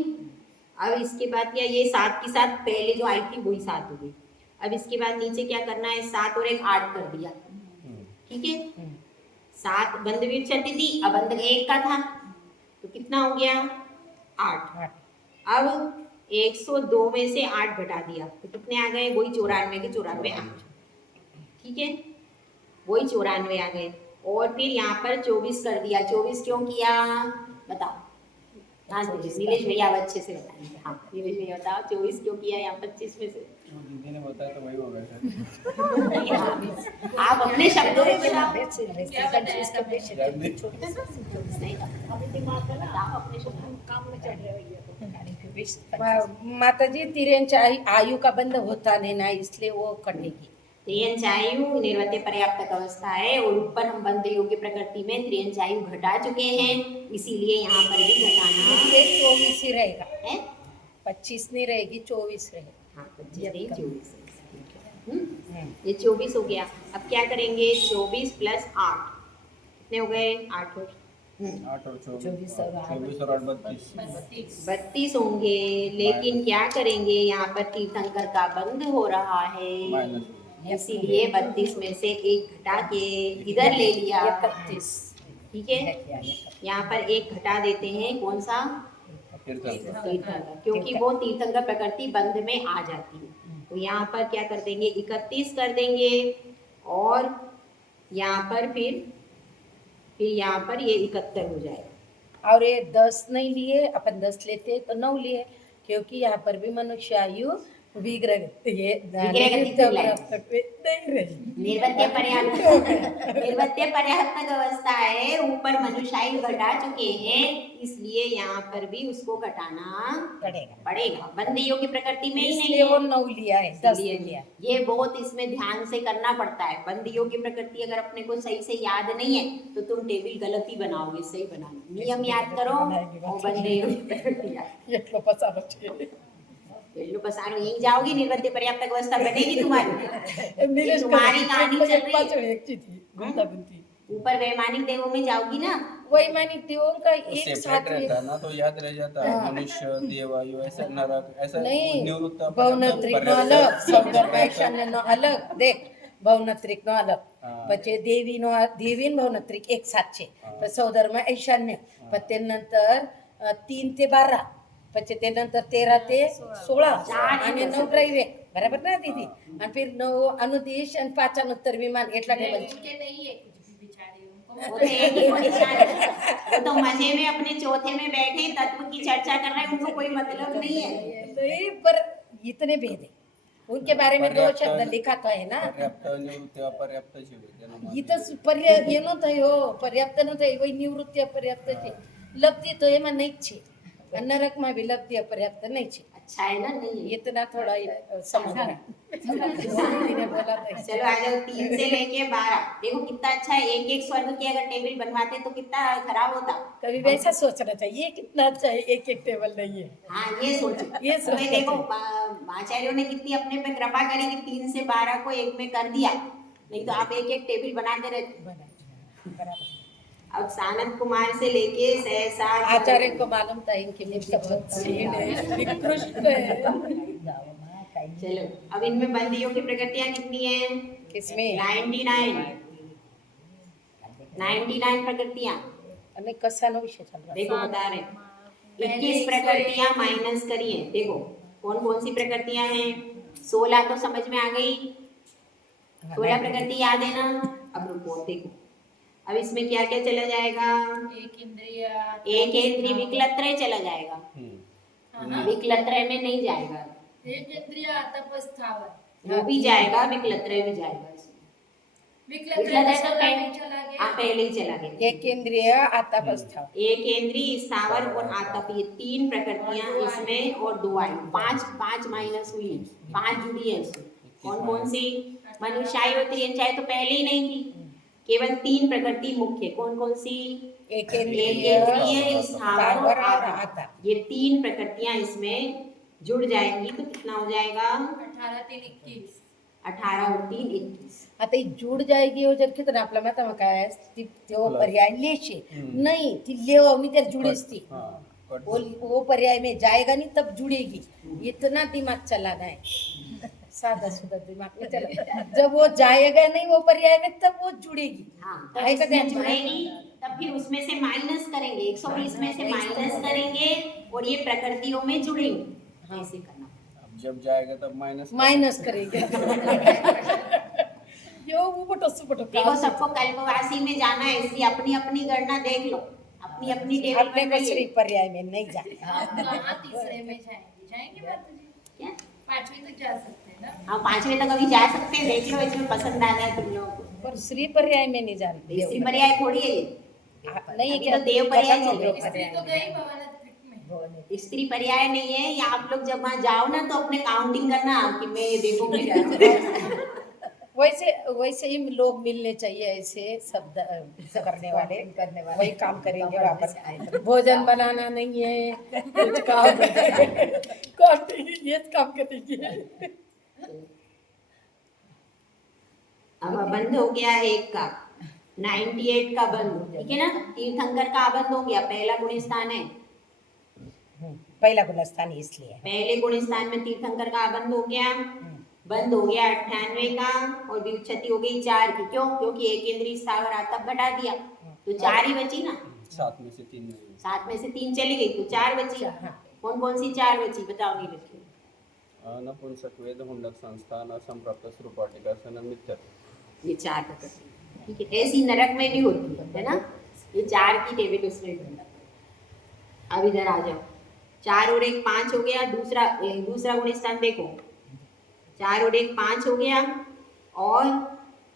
अब इसके बाद क्या, ये 7 की 7 पहले जो आई थी वही 7 हो गई। अब इसके बाद नीचे क्या करना है, 7 और 1 8 कर दिया। ठीक है, 7 बंध विच्छति थी, अब बंध 1 का था तो कितना हो गया 8। अब 102 में से 8 घटा दिया तो कितने आ गए, वही 94 के 94 आ गए। ठीक है, वही 94 आ गए। और फिर यहाँ पर 24 कर दिया। 24 क्यों किया बताओ? हाँ नीलेश भैया अब अच्छे से बताएंगे। हाँ नीलेश भैया बताओ 24 क्यों किया यहाँ 25 में से? दीदी ने बताया तो वही हो गया शायद। हाँ, आप अपने शब्दों में बताओ। क्या बताया सबने? नहीं बताओ अपने शब्दों में। माताजी तिरेंच्या आयु का बंध होता नहीं ना इसलिए वो कटेगी। त्रियंचायु निर्वत्य पर्याप्तक अवस्था है और ऊपर हम बंध योग्य प्रकृति में त्रियंचायु घटा चुके हैं, इसीलिए यहाँ पर भी घटाना ये 24 ही रहेगा है। 25 नहीं रहेगी 24 रहेगी। हाँ 25 नहीं 24 ये 24 हो गया। अब क्या करेंगे 24 प्लस 8 कितने हो गए 8 और 8 और 24 और 8 32 32 होंगे। लेकिन क्या करेंगे यहाँ पर तीर्थंकर का बंध हो रहा है, माइनस इसीलिए 32 में से 1 घटा के इधर ले लिया 31 ठीक है। यहाँ पर 1 घटा देते हैं, कौन सा? तीर्थंकर तीर्थंकर, क्योंकि वो तीर्थंकर प्रकृति बंध में आ जाती है। तो यहाँ पर क्या कर देंगे 31 कर देंगे और यहाँ पर फिर यहाँ पर ये 71 हो जाएगा। और ये 10 नहीं लिए, अपन 10 लेते तो 9 लिए, क्योंकि यहाँ पर भी मनुष्य आयु विग्रह ये निर्वत्य पर्याप्तक अवस्था है, ऊपर मनुष्यायु घटा चुके हैं, इसलिए यहाँ पर भी उसको घटाना पड़ेगा। बंध योग्य प्रकृति में ही नहीं इसलिए वो है, 9 लिया है 10 इसलिए लिया। ये बहुत इसमें ध्यान से करना पड़ता है। बंध योग्य प्रकृति अगर अपने को सही से याद नहीं है तो तुम टेबल गलत ही बनाओगे, सही बनाना। नियम याद करो और बंध योग्य प्रकृति याद। पेल्लू पसारो यहीं जाओगी, निर्वत्य पर्याप्तक अवस्था बनेगी तुम्हारी। तुम्हारी कहानी चल रही है, ऊपर वैमानिक देवों में जाओगी ना, वैमानिक देवों का एक सेपरेट साथ रहता है ना तो याद रह जाता है। मनुष्य देवायु ऐसा नरक ऐसा नहीं, निवृत्त भवनत्रिक नो अलग, सौंदर्य ईशान्य नो अलग। देख भवनत्रिक नो अलग, પછી દેવી નો દેવી ને ભવનત્રિક એક સાથ છે, પછી સૌધર્મ ઈશાन्य, પછી त्यानंतर 3 ते 12, પછી त्यानंतर 13 ते 16 आणि 9 ड्राइवे बराबर ना दीदी, आणि फिर 9 अनुदेश आणि 5 अनुत्तर विमान એટલા टेबल છે। उनके नहीं है कुछ भी बेचारे, वो तो एक ही को निशान है। वो तो मजे में अपने चौथे में बैठे तत्व की चर्चा कर रहे हैं, उनको कोई मतलब नहीं है। नहीं पर इतने भेद है उनके बारे में 2 शब्द लिखा तो है ना। पर्याप्त निवृत्त अपर्याप्त जीव इथं पर्याय એનો થયો પર્યાપ્ત નો થઈ, વહી નિવૃત્તિ અપર્યાપ્ત છે, લબ્ધિ તો એમાં નહીં જ છે, અને નરકમાં બી લબ્ધિ અપર્યાપ્ત નહીં છે। अच्छा है ना? नहीं है। इतना थोड़ा समझना दीदी ने बोला था। चलो आ जाओ 3 से लेके 12। देखो कितना अच्छा है, एक एक स्वर्ग की अगर टेबल बनवाते तो कितना खराब होता। कभी वैसा सोचना चाहिए, कितना अच्छा है, एक एक टेबल नहीं है। हाँ ये सोचो, ये तो भाई देखो आचार्यों ने कितनी अपने पे कृपा करी कि 3 से 12 को एक में कर दिया, नहीं तो आप एक एक टेबल बनाते रहते। बराबर। अब सानंद कुमार से लेके सहसा आचार्य को मालूम था इनकी बुद्धि बहुत क्षीण है, निकृष्ट है। चलो अब इनमें बंदियों की प्रकृतियां कितनी है? किसमें? 99 प्रकृतियां। અને કસાનો વિષય ચાલ रहा देखो बता रहे 21 प्रकृतियां माइनस करिए। देखो कौन कौन सी प्रकृतियां हैं? 16 तो समझ में आ गई, 16 प्रकृति याद है ना? अब रुको देखो अब इसमें क्या क्या चला जाएगा? एक इंद्रिय एक इंद्रिय विकलत्रय चला जाएगा, हाँ ना? विकलत्रय में नहीं जाएगा, एक इंद्रिय आतप स्थावर वो भी जाएगा, विकलत्रय भी जाएगा इसमें। विकलत्रय तो तो सोलह पहले में चला गया। हाँ पहले ही चला गया। एक इंद्रिय आतापस्थाव। एक केंद्रीय, स्थावर और आतप, ये तीन प्रकृतियां इसमें और दो आई, पांच पांच माइनस हुई, पांच जुड़ी है इसमें। कौन कौन सी? मनुष्याय और त्रियंचाय तो पहले ही नहीं थी, केवल तीन प्रकृति मुख्य। कौन कौन सी? एक एक इंद्रिय केंद्रीय, स्थावर और आतप, आतप। ये तीन प्रकृतियां इसमें जुड़ जाएंगी तो कितना हो जाएगा? 18 3 21 18 और 3 21। आता ही जुड जाएगी हो जर कितना आपला माता मग काय ती तो पर्याय लेशे नहीं ती लेवनी तर जुड़ेस थी वो पर्याय में जाएगा नहीं तब जुड़ेगी। इतना दिमाग चलाना है, सादा सुधा दिमाग में चला। जब वो जाएगा नहीं वो पर्याय में तब वो जुड़ेगी। हाँ, है तब का इसमें ध्यान में? जुड़ेगी, तब फिर उसमें से माइनस करेंगे, 120 में से माइनस करेंगे और ये प्रकृतियों में जुड़ेंगे। ऐसे करना। अब जब जाएगा तब माइनस करेंगे। यो वो बटो सुबटो देखो सबको कल्पवासी में जाना है, इसलिए अपनी अपनी गणना देख लो, अपनी अपनी टेबल अपने बन रही बछड़ी है। पर्याय में नहीं जाना। अब कहाँ तीसरे में जाएंगे माताजी? क्या? 5वीं तक जा सकते हैं ना? हाँ 5वें तक अभी जा सकते हैं, देख लो इसमें पसंद आ जाए तुम लोगों को। पर श्री पर्याय में नहीं जाना। स्त्री पर्याय थोड़ी है ये, नहीं अभी तो देव पर्याय चल रहा है। स्त्री तो गई भवानत्रिक में। स्त्री पर्याय नहीं है ये। आप लोग जब वहाँ जाओ ना तो अपने काउंटिंग करना कि मैं ये देखो मैं जा रहा हूँ। वैसे ही लोग मिलने चाहिए, ऐसे शब्द करने वाले वही काम करेंगे। वापस भोजन बनाना नहीं है, कुछ काम ये काम करेंगे। अब बंद हो गया एक का, 98 का बंद, ठीक है ना। तीर्थंकर का बंद हो गया, पहला गुण स्थान है, पहला गुण स्थान इसलिए पहले गुण स्थान में तीर्थंकर का बंद हो गया। बंद हो गया 98 का और व्युत्पत्ति हो गई 4 की। क्यों? क्योंकि एक इंद्रिय, स्थावर, आतप घटा दिया तो 4 ही बची ना। 7 में से 3 नहीं। 7 में से 3 चली गई तो 4 बची। कौन कौन सी 4 बची बताओ नीरज। नपुंसक वेद हुंडक संस्थान असंप्राप्त स्वरूपाटिका सनन मिथ्या। ये 4 प्रकृति, ठीक है। ऐसी नरक में भी होती है ना। ये 4 की टेबल उसमें बनी। अब इधर आ जाओ, 4 और 1 5 हो गया। दूसरा गुण स्थान देखो, 4 और 1 5 हो गया और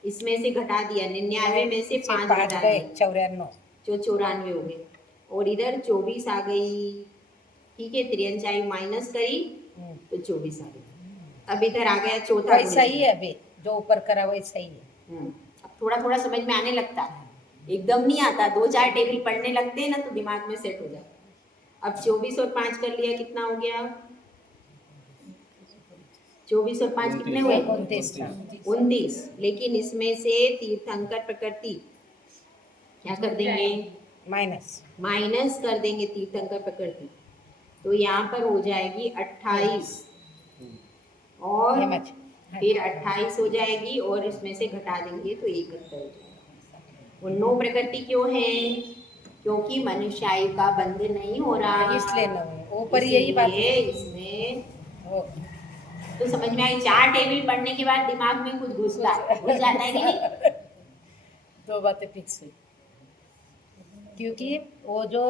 इसमें से घटा दिया 99 में से 5 घटा गए दिया 94 जो 94 हो गए और इधर 24 आ गई, ठीक है। त्रियंचाई माइनस करी तो 24 आ गई। अब इधर आ गया चौथा वैसा ही है अभी जो ऊपर करा वैसा ही है। अब थोड़ा थोड़ा समझ में आने लगता है, एकदम नहीं आता। 2-4 टेबल पढ़ने लगते हैं ना तो दिमाग में सेट हो जाता है। अब 24 और 5 कर लिया, कितना हो गया? 24 और 5 कितने हुए? 29। लेकिन इसमें से तीर्थंकर प्रकृति क्या कर देंगे? माइनस कर देंगे तीर्थंकर प्रकृति, तो यहाँ पर हो जाएगी 28 और फिर 28 हो जाएगी और इसमें से घटा देंगे तो 71 हो जाएगा। वो 9 प्रकृति क्यों है? क्योंकि मनुष्यायु का बंध नहीं हो रहा, इसलिए ऊपर यही बात है इसमें। तो समझ में आई। 4 टेबल पढ़ने के बाद दिमाग में कुछ घुसता है, घुस जाता है कि नहीं? 2 बातें फिक्स हुई, क्योंकि वो जो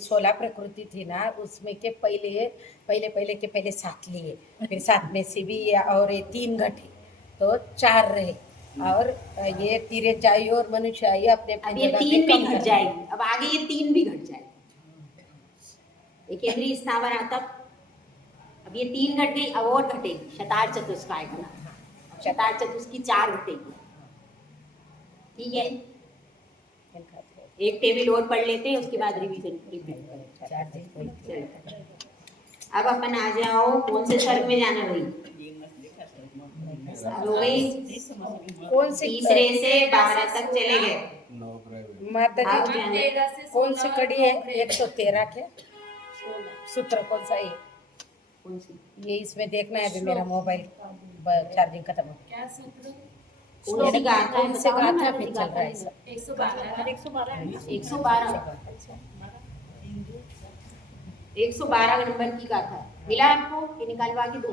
16 प्रकृति थी ना उसमें के पहले 7 लिए, फिर 7 में से भी और ये 3 घटे तो 4 रहे और ये तिरंजाई और मनुष्याई अपने अब ये 3 भी घट जाएगी। अब आगे ये 3 भी घट जाएगी। एक इंद्रिय, स्थावर, आतप। अब ये 3 घट गई, अब और घटेगी शतार चतुष्काय का नाम। शतार चतुष्की 4 घटेगी, ठीक है। एक टेबल और पढ़ लेते हैं, उसके बाद रिवीजन रिपीट करें। अब अपन आ जाओ कौन से सर्ग में जाना भाई? हो गई कौन से तीसरे से 12 तक चले गए। माता आप जी जाने। 13 से कौन सी 16 कड़ी है? 113 के सूत्र कौन सा है? कौन सी? ये इसमें देखना है अभी मेरा मोबाइल चार्जिंग खत्म हो क्या सूत्र? कौन सी गाथा है? कौन से बताओ ना, गाथा मैं पे तो चल रहा है गाथा सब? 112 112 नंबर की गाथा मिला आपको कि निकालवा के दो?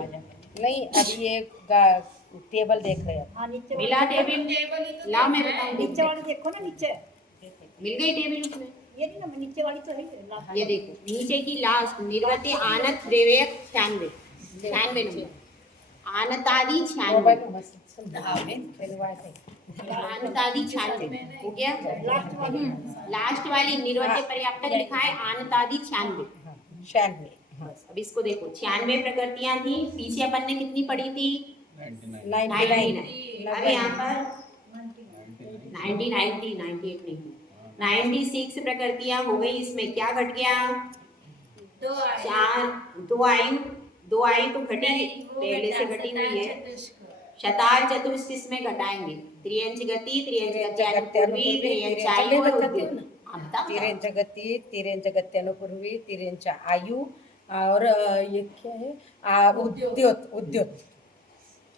नहीं अभी ये टेबल देख रहे हैं। मिला टेबल? टेबल ही तो लाओ मैं देखना है। बताऊं। नीचे वाले देखो ना, नीचे मिल गई टेबल उसमें। ये नहीं ना नीचे वाली तो है लास्ट ये देखो नीचे की लास्ट निर्वते आनत द्रव्यक 96 96 नंबर आनतादि 96 आनतादि 96 हो गया। लास्ट वाली निर्वते पर्याप्तक लिखा है आनतादि 96। 96। अब इसको देखो 96 प्रकृतियां थी, पीछे अपन ने कितनी पढ़ी थी 99 99। अब यहाँ पर 99 थी 98 नहीं 96 प्रकृतियां हो गई। इसमें क्या घट गया 2 आए। चार दो आई तो घटेगी पहले से घटी हुई है। चतुष्क शतार चतुष्क इसमें घटाएंगे त्रियंच गति त्रियंचपूर्वी त्रियंचायु और उद्योग। हाँ, बताओ। तिरेंच गति, तिरेंच गत्यानुपूर्वी, तिरेंच आयु और ये क्या है उद्योत उद्योत,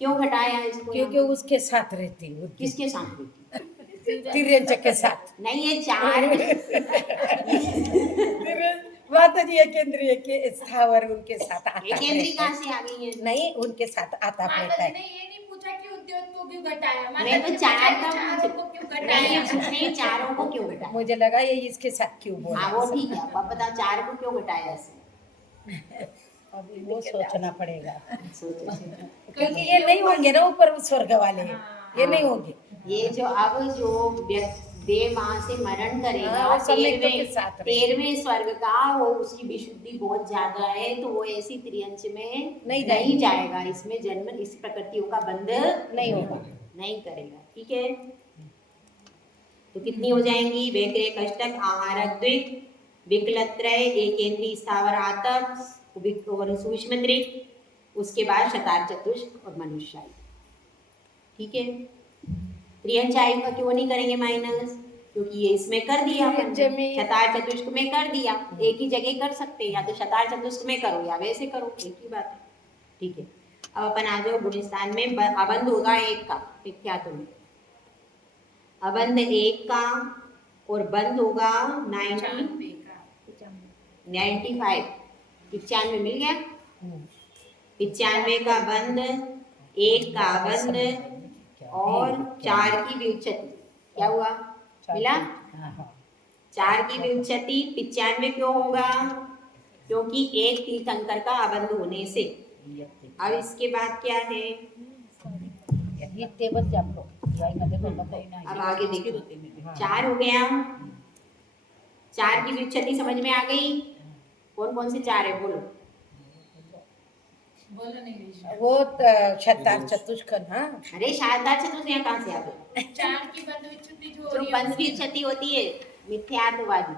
क्यों घटाया इसको क्योंकि उसके साथ रहती उद्योत। किसके साथ होती? तिरेंच के साथ नहीं ये चार माता जी केंद्रीय के स्थावर उनके साथ आता ये केंद्री रहता कहाँ से आ गई है? है। नहीं उनके साथ आता रहता माता है। जी ने ये नहीं पूछा कि उद्योग को क्यों घटाया, माता मैं तो जी ने चार पूछा का कि चारों को क्यों नहीं घटाया। पूछने चारों को क्यों घटाया। मुझे लगा ये इसके साथ क्यों बोला। हाँ वो ठीक है, अब बताओ चार को क्यों घटाया इसमें। अब वो सोचना पड़ेगा सोचो क्योंकि ये नहीं होंगे ना ऊपर स्वर्ग वाले, ये नहीं होंगे। ये जो अब जो देव वहां से मरण करेगा हाँ, वो सब मित्रों के साथ रहेगा। 13वें स्वर्ग का वो उसकी विशुद्धि बहुत ज्यादा है तो वो ऐसी त्रियंच में नहीं जाएगा। इसमें जन्म इस प्रकृतियों का बंध नहीं होगा। नहीं करेगा। ठीक है तो कितनी हो जाएंगी वैक्रे कष्टक आहारक द्विक विकलत्रय एकेंद्रीय स्थावर आतप और सूक्ष्म द्विक, उसके बाद शतार चतुष्क और मनुष्य। ठीक है त्रियंचायु का क्यों नहीं करेंगे माइनस, क्योंकि ये इसमें कर दिया अपन ने, शतार चतुष्क में कर दिया। एक ही जगह कर सकते हैं, या तो शतार चतुष्क में करो या वैसे करो, एक ही बात है। ठीक है अब अपन आ जाओ गुणस्थान में। अबंध होगा एक का विख्यात में, अबंध एक का और बंध होगा 95 95 मिल गया। 95 का बंध, एक का बंध और 4 की व्युत्पत्ति। क्या हुआ मिला 4 की व्युत्पत्ति। 95 क्यों होगा, क्योंकि एक तीर्थंकर का अबंध होने से। अब इसके बाद क्या है, अब आगे देखो 4 हो गया। 4 की व्युत्पत्ति समझ में आ गई। कौन कौन से 4 है बोलो। बोलो नहीं वो शतार चतुष्क ना। अरे शारदार चतुर्थ यहाँ कहाँ से आ गए। चार की बंद विच्छेदी जो हो जो रही है बंध की क्षति होती है मिथ्यात्ववादी,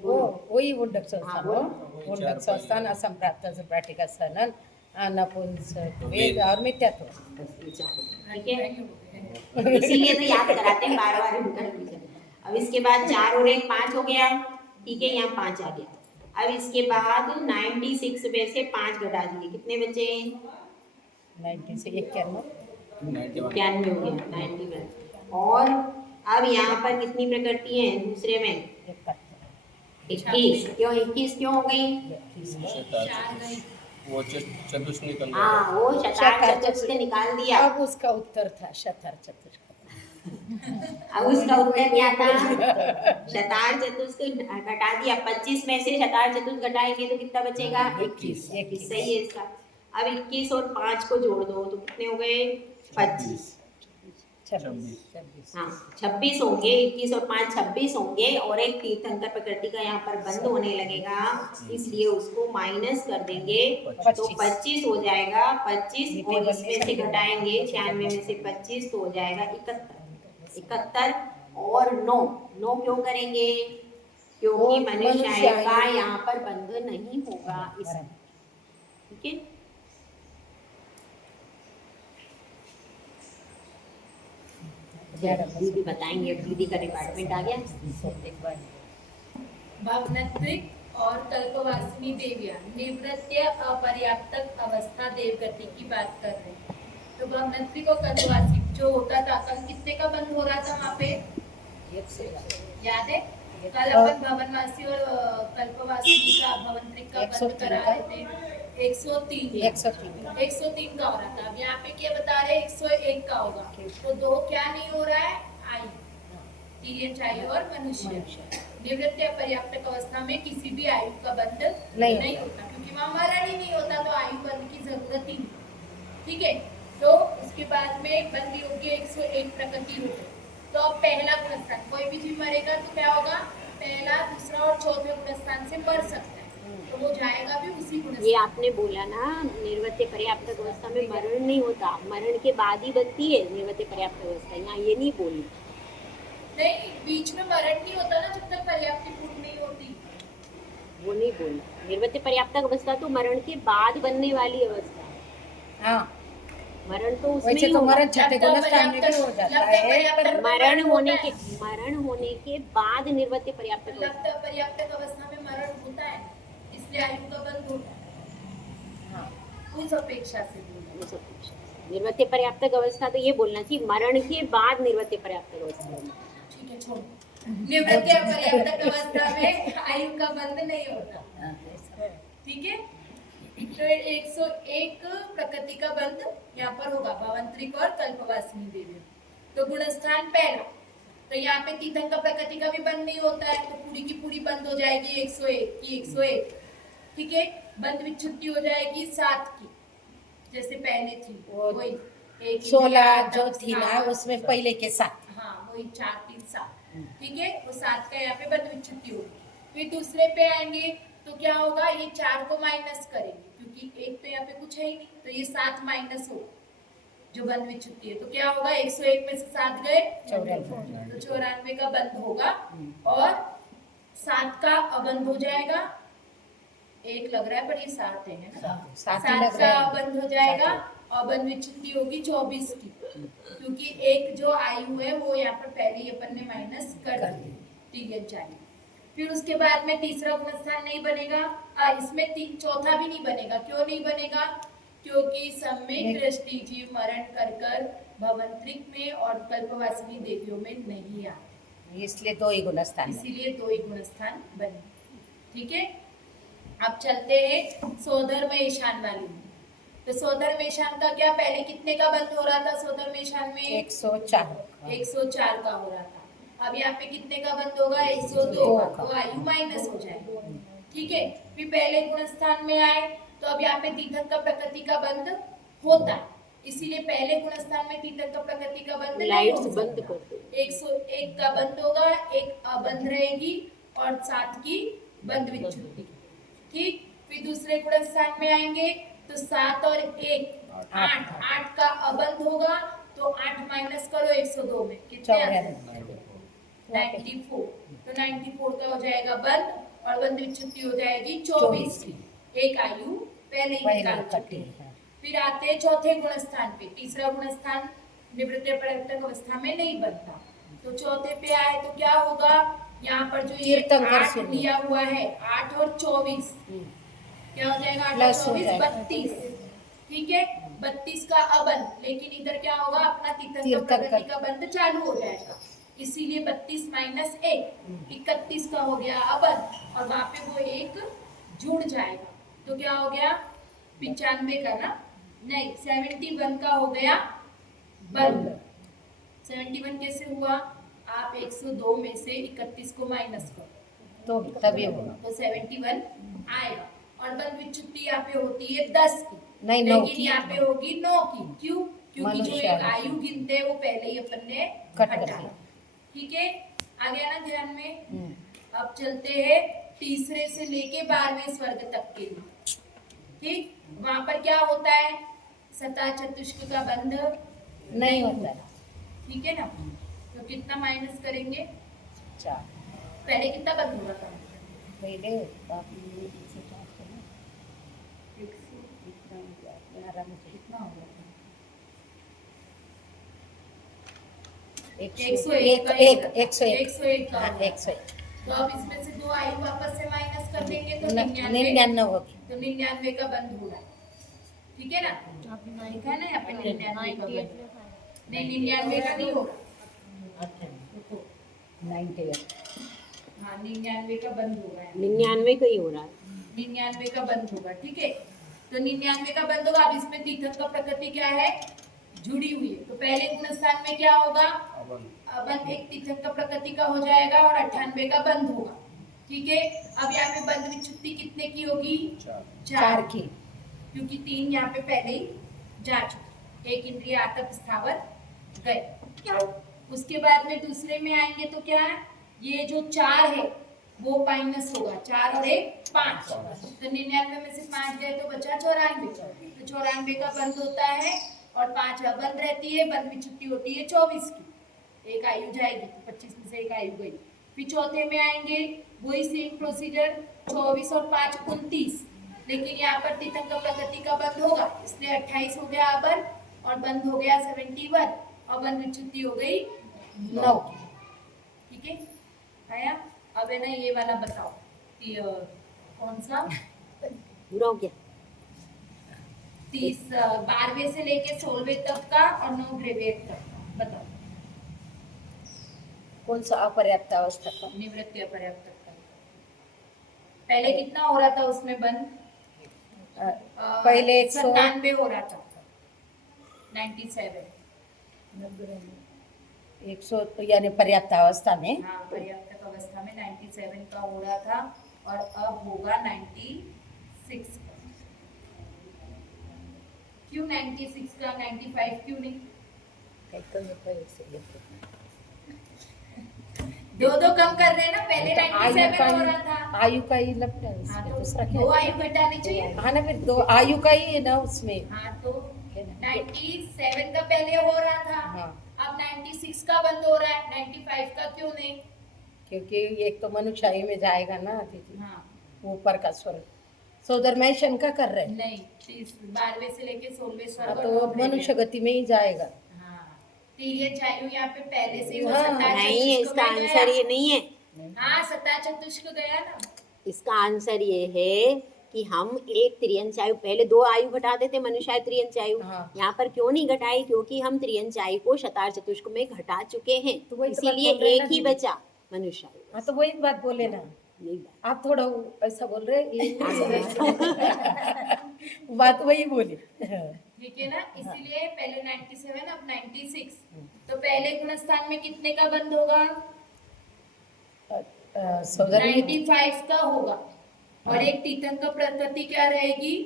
वो वही उंडक संस्थान, हाँ, वो वो उंडक संस्थान असंप्राप्त संप्राटिका सनन नपुंसक वेद और मिथ्यात्व। ठीक है इसीलिए तो याद कराते हैं बार बार उनका रिवीजन। अब इसके बाद 4 और 1 5 हो गया। ठीक है यहाँ 5 आ गया। अब इसके बाद 96 में से 5 घटा दिए, कितने बचे 90 से 91 91 हो गया 91। और अब यहाँ पर कितनी प्रकृति है दूसरे में 21। क्यों 21 क्यों हो गई। चार गई। वो चतुष्क निकल गया। हाँ वो शतार चतुष्क निकाल दिया। अब उसका उत्तर था शतार चतुष्क। अब उसका उत्तर क्या था शतार चतुष्क घटा दिया। 25 में से शतार चतुष्क घटाएंगे तो कितना बचेगा 21 सही है इसका। अब 21 और 5 को जोड़ दो तो कितने हो गए 25। 26 हाँ 26 होंगे। 21 और 5 26 होंगे और एक तीर्थंकर प्रकृति का यहाँ पर बंद होने लगेगा, इसलिए उसको माइनस कर देंगे तो 25 हो जाएगा। 25 और इसमें से घटाएंगे 96 में से 25 तो हो जाएगा 71 और 9 क्यों करेंगे, क्योंकि मनुष्य का यहाँ पर बंध नहीं होगा इसमें। ठीक है दीदी बताएंगे। अब दीदी का डिपार्टमेंट आ गया। भावनात्मक और कल्पवासिनी देवियां निवृत्य अपर्याप्तक अवस्था देवगति की बात कर रहे हैं। तो भावनात्मक और कल्पवासी जो होता था कल कितने का बंद हो रहा था वहाँ पे याद है। कल अपन भवनवासी और कल्पवासिनी का भवनत्रिक का बंद करा रहे थे 103 का हो रहा था। अब यहाँ पे क्या बता रहे 101 का होगा। तो 2 क्या नहीं हो रहा है आई तिर्यंच आयु और मनुष्य। निवृत्त या पर्याप्तक अवस्था में किसी भी आयु का बंध नहीं नहीं होता, क्योंकि वहाँ मरण ही नहीं होता तो आयु बंध की जरूरत ही नहीं। ठीक है, तो उसके बाद में बंध योग्य 101 प्रकृति होते। तो अब पहला गुणस्थान, कोई भी जीव मरेगा तो क्या होगा, पहला, दूसरा और चौथे गुणस्थान से मर सकता है, तो वो जाएगा भी उसी ये गुणस्थान। आपने बोला ना, निर्वृत्त पर्याप्त अवस्था में मरण नहीं होता, मरण के बाद ही बनती है निर्वृत्त पर्याप्त अवस्था। यहाँ ये नहीं बोली। नहीं, बीच में मरण नहीं होता ना जब तक पर्याप्ति पूर्ण नहीं होती। वो नहीं बोली। निर्वृत्त पर्याप्त अवस्था तो मरण के बाद बनने वाली अवस्था है। हाँ, मरण तो उसमें वैसे ही तो होगा। मरण छठे गुणस्थान में भी हो जाता है, पर मरण होने के बाद निर्वृत्त पर्याप्त अवस्था। लब्ध पर्याप्तक अवस्था में मरण होता है, इसलिए आयु का बंध होता है। हाँ, उस अपेक्षा से बोला। वो सब कुछ। निर्वृत्त पर्याप्त अवस्था तो ये बोलना चाहिए, मरण के बाद निर्वृत्त पर्याप्त अवस्था। ठीक है, छोड़ो। निवृत्त या पर्याप्तक अवस्था में आयु का बंध नहीं होता। ठीक है, तो 101 प्रकृति का बंध यहाँ पर होगा, भवंतरिक और कल्पवासिनी देवी। तो गुणस्थान पहला, तो यहाँ पे तीर्थंकर प्रकृति का भी बंध नहीं होता है, तो पूरी की पूरी बंद हो जाएगी 101 की 101। ठीक है, बंद विच्छुट्टी हो जाएगी 7 की, जैसे पहले थी वही 1 16 जो थी ना उसमें पहले के साथ। हाँ, वही 4 3 7। ठीक है, वो 7 का यहाँ पे बंद विच्छुट्टी होगी। फिर दूसरे पे आएंगे तो क्या होगा, ये 4 को माइनस करेंगे, क्योंकि 1 तो यहाँ पे कुछ है ही नहीं, तो ये 7 माइनस होगा जो बंद विच्छुट्टी है। तो क्या होगा, 101 में से 7 गए, 94। तो 94 का बंद होगा और 7 का अबंध हो जाएगा। 1 लग रहा है पर ये 7 है ना, 7 ही 7 लग का रहा है। बंद हो जाएगा और बंद विच्छुट्टी होगी 24 की, क्योंकि एक जो आयु है वो यहाँ पर पहले ही अपन ने माइनस कर दी, तिर्यंच आयु। फिर उसके बाद में तीसरा गुणस्थान नहीं बनेगा, इसमें चौथा भी नहीं बनेगा। क्यों नहीं बनेगा, क्योंकि सम्यक दृष्टि जीव मरण कर भवंतरिक में और कल्पवासिनी देवियों में नहीं आते, इसलिए 2 ही गुणस्थान है। इसीलिए 2 ही गुणस्थान बने। ठीक है, अब चलते हैं सोधर्म ईशान वाली में। तो सोधर्म ईशान का क्या, पहले कितने का बंद हो रहा था सोधर्म ईशान में, 104 104 का हो रहा था। अब यहाँ पे कितने का बंद होगा, 102 का, तो आयु माइनस हो जाएगा। ठीक है, फिर पहले गुणस्थान में आए तो अब यहाँ पे तीर्थंकर प्रकृति का बंद होता है, इसीलिए पहले गुणस्थान में तीर्थंकर प्रकृति का बंद नहीं लाइट्स हो बंद सकता। कर दो। 101 का बंद होगा, 1 अबंध रहेगी और 7 की बंद विच्छुट्टी। ठीक, फिर दूसरे गुणस्थान में आएंगे तो 7 और 1 8 का अबंध होगा, तो 8 माइनस करो 102 में, कितने आते हैं, 94। तो 94 का हो जाएगा बंद और बंद विच्छुट्टी हो जाएगी 24 की। एक आयु पहले ही निकाल चुके हैं। फिर आते हैं चौथे गुणस्थान पे। तीसरा गुणस्थान निवृत्त पर्याप्तक अवस्था में नहीं बनता, तो चौथे पे आए तो क्या होगा, यहाँ पर जो ये तीर्थंकर 8 शून्य। दिया हुआ है, 8 और 24 क्या हो जाएगा, 8 और प्लस हो 24 जाएगा। 32। ठीक है, 32 का अबंध, लेकिन इधर क्या होगा, अपना तीर्थंकर तीर्थंकर। प्रकृति का बंध चालू हो जाएगा, इसीलिए 32 माइनस 1 31 का हो गया अबंध, और वहां पे वो 1 जुड़ जाएगा, तो क्या हो गया 95 का ना, नहीं 71 का हो गया बंद। 71 कैसे हुआ, आप 102 में से 31 को माइनस करो तो तभी होगा। तो 71 आएगा, और बंद विच्छुट्टी यहाँ पे होती है 10 की, नहीं, 9 लेकिन की। यहाँ पे होगी 9 की। क्यों, क्योंकि जो मनुष्य एक आयु गिनते हैं वो पहले ही अपन ने कट कर हटा। दिया। ठीक है, आ गया ना ध्यान में। हम्म। अब चलते हैं तीसरे से लेके 12वें स्वर्ग तक के लिए। ठीक, वहां पर क्या होता है, सता चतुष्क का बंध नहीं होता है। ठीक है ना, तो कितना माइनस करेंगे, 4 पहले कितना बंद हो रहा था, पहले कितना हो रहा था, 101 का हाँ, हो रहा था। 101 तो अब इसमें से 2 आयु वापस से माइनस कर देंगे तो 99, 99 होगी। तो 99 का बंद हो रहा है। ठीक है ना, लिखा है ना यहाँ पे 99 का बंद, नहीं 99 का नहीं होगा, 91 हाँ 99 का बंद होगा, 99 का ही हो रहा है। 99 का बंद होगा। ठीक है, तो 99 का बंद होगा। अब इसमें तीर्थंकर प्रकृति क्या है, जुड़ी हुई है, तो पहले गुणस्थान में क्या होगा, बंद एक तीर्थंकर प्रकृति का हो जाएगा और 98 का बंद होगा। ठीक है, अब यहाँ पे बंद विच्छुत्ति कितने की होगी? 4 की। क्योंकि 3 यहाँ पे पहले ही जा चुकी, एक इंद्रिय आतप स्थावर गए। उसके बाद में दूसरे में आएंगे तो क्या है, ये जो 4 है वो माइनस होगा, 4 और 1 5, तो 99 में से 5 गए तो बचा 94, तो 94 का बंद होता है और 5 बंद रहती है, बंद विच्छुत्ति होती है 24 की, एक आयु जाएगी, तो 25 में से एक आयु गई। फिर चौथे में आएंगे, वही सेम प्रोसीजर, 24 और 5 29, लेकिन यहाँ पर तीर्थंकर प्रकृति का बंद होगा, इसलिए 28 हो गया अबर और बंद हो गया 71 और बंद विच्छुत्ति हो गई 9। ठीक है, आया? अब है ना ये वाला बताओ कि कौन सा पूरा हो गया। 12वें से लेके 16वें तक का और 9 ग्रेवेड तक का बताओ। कौन सा अपर्याप्त अवस्था का? निवृत्ति अपर्याप्त तक का। पहले कितना हो रहा था उसमें बंद? पहले 97 हो रहा था, 97। 100 यानी पर्याप्त अवस्था में। हाँ, पर्याप्त अवस्था में 97 का हो रहा था और अब होगा 96 का। क्यों 96 का, 95 क्यों नहीं? दो कम कर रहे हैं ना, पहले 97 हो रहा था। आयु का ही लगता है हाँ, इसमें, तो दूसरा 2 क्या? आयु घटानी चाहिए। हाँ ना, फिर 2 आयु का ही है ना उसमें। हाँ, तो 97 का पहले हो रहा था, हाँ, अब 96 का बंद हो रहा है, 95 का क्यों नहीं? क्योंकि एक तो मनुष्य में जाएगा ना दीदी, हाँ, ऊपर का स्वर। सोदर में शंका कर रहे हैं। नहीं, 12वें से लेके 16वें स्वर हाँ, पर तो नौ मनुष्य ग्रेवेड। गति में ही जाएगा। हाँ, तिर्यक आयु यहाँ पे पहले से ही वो हाँ, सत्ता नहीं है, चतुष्क इसका में आंसर गया। ये नहीं है। हाँ, सत्ता चतुष्क गया ना। इसका आंसर ये है कि हम एक त्रियंच आयु, पहले 2 आयु घटाते थे मनुष्य त्रियंच आयु, हाँ। यहाँ पर क्यों नहीं घटाई? क्योंकि हम त्रियंच आयु को शतार चतुष्क में घटा चुके हैं, तो वही तो बात इसीलिए बोल रहे हैं एक ना ही दीदी। बचा मनुष्य आयु। हाँ, तो वही बात बोले ना यही बात। आप, थोड़ा ऐसा बोल रहे बात वही बोली। ठीक है ना, इसीलिए पहले 97 अब 96। तो पहले गुणस्थान में कितने का बंद होगा? सोदर में 95 का होगा और एक तीर्थंकर प्रकृति क्या रहेगी?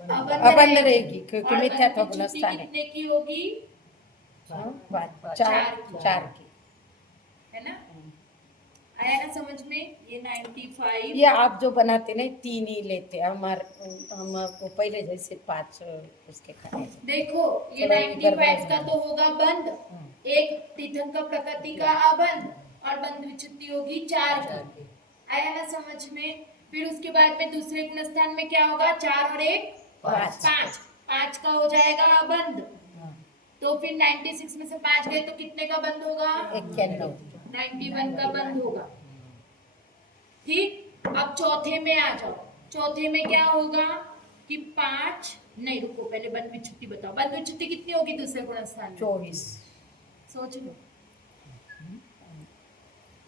अबंध रहेगी, क्योंकि और मिथ्या का बंद गुणस्थान है। कितने की होगी? हाँ, बात चार 4 की। है ना, आया ना समझ में? ये 95। ये आप जो बनाते ना 3 ही लेते, हमको पहले जैसे 5 उसके खाने। देखो, ये थोड़ा 95 का तो होगा बंद, हाँ। एक तीर्थंकर प्रकृति का अबंध और बंद विच्छुत्ति होगी 4 की। आया ना समझ में? फिर उसके बाद में दूसरे गुणस्थान में क्या होगा? 4 और 1 5। 5 का हो जाएगा अबंध। हाँ, तो फिर 96 में से 5 गए तो कितने का बंद होगा? 91। 91 का बंद होगा। ठीक, अब चौथे में आ जाओ। चौथे में क्या होगा कि 5 नहीं, रुको, पहले बंद विच्छुत्ति बताओ। बंद विच्छुत्ति कितनी होगी दूसरे गुणस्थान में? 24। सोच लो,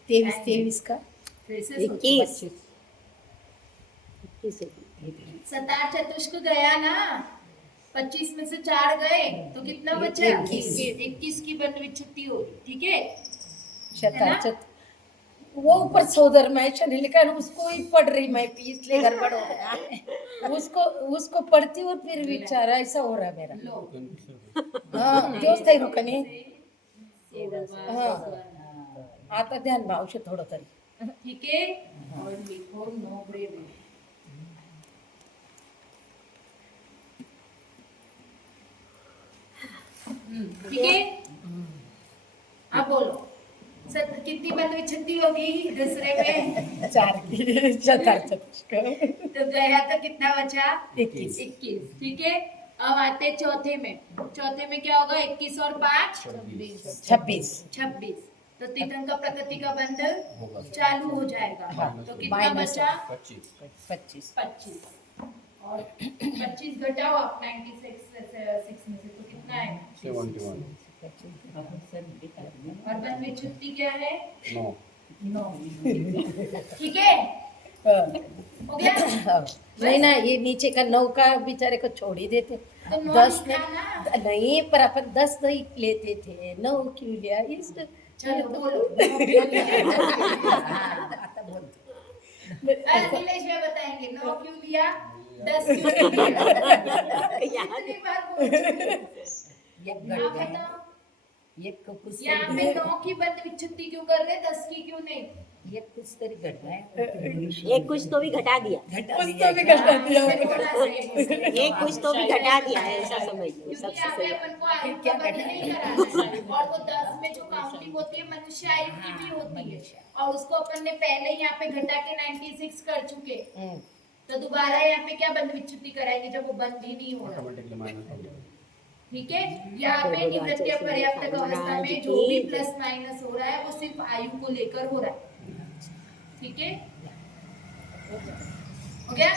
23 का फिर से सोचो। 21। 21 सतार चतुष्क गया ना, 25 में से 4 गए तो कितना बचा? 21 की बंद विच्छुत्ति होगी। ठीक है, शतार चत वो ऊपर सोदर में ऐसा नहीं लिखा है, उसको ही पढ़ रही मैं, इसलिए गड़बड़ हो गया। उसको पढ़ती और फिर विचार ऐसा हो रहा है मेरा। लो हाँ, दोस्त है रोकने। हाँ, हाँ, आता ध्यान भाव से थोड़ा तरी। ठीक है, और लिखो 9 ग्रेवेड। ठीक है, अब बोलो कितनी बंद विच्छुत्ति होगी दूसरे में? 4 की शतार चतुष्क। तो गया तो कितना बचा? 21। 21। ठीक है, अब आते चौथे में। चौथे में क्या होगा? 21 और 5 26। 26। तो तीर्थंकर प्रकृति का बंध चालू हो जाएगा। हाँ, तो कितना माइनस बचा? 25। 25 और 25 घटाओ आप 96 में से तो कितना है? 71। और बंद विच्छुत्ति क्या है? 9। ठीक है, हाँ, हो गया? हाँ। नहीं ना, ये नीचे का 9 का बेचारे को छोड़ ही देते। तो 9 10 लिखा ना। नहीं, पर अपन 10 नहीं लेते थे, 9 क्यों लिया? इस चलो बोलो नीलेश भैया बताएंगे 9 क्यों लिया 10 क्यों लिया कितनी बार बोल चुके हो? ये आप घट गए बताओ ये कुछ यहाँ पे 9 की बंद विच्छुत्ति क्यों कर रहे 10 की क्यों नहीं ये कुछ तरी घट गए एक कुछ तो भी घटा दिया, घटा दिया थोड़ा सा ये बोलो। एक कुछ तो भी घटा दिया है, ऐसा समझ लो। क्योंकि सबसे यहाँ पे सही अपन को आयु का बंद नहीं कराना है और वो 10 में जो काउंटिंग होती है मनुष्य आयु की भी होती है और उसको अपन ने पहले ही यहाँ पे घटा के 96 कर चुके तो दोबारा यहाँ पे क्या बंद विच्छुत्ति कराएंगे जब वो बंद ही नहीं हो रहा ऑटोमेटिकली माइनस हो जाएगा। ठीक है यहाँ पे निवृत्ति पर्याप्तक अवस्था में जो भी प्लस माइनस हो रहा है वो सिर्फ आयु को लेकर हो रहा है ठीक है हो गया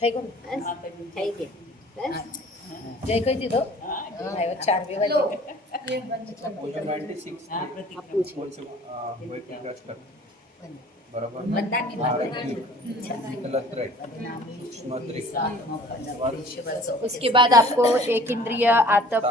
થઈ ગયું बस થઈ गया बस જય કહી દીધો આવ્યો 4 બે लो વાગે ये बंद वो जो 96 आप पूछिए। कौन से वो एक इंटरेस्ट कर बराबर મંદારની વાત स्मत्रिक उसके बाद आपको एक इंद्रिय आतप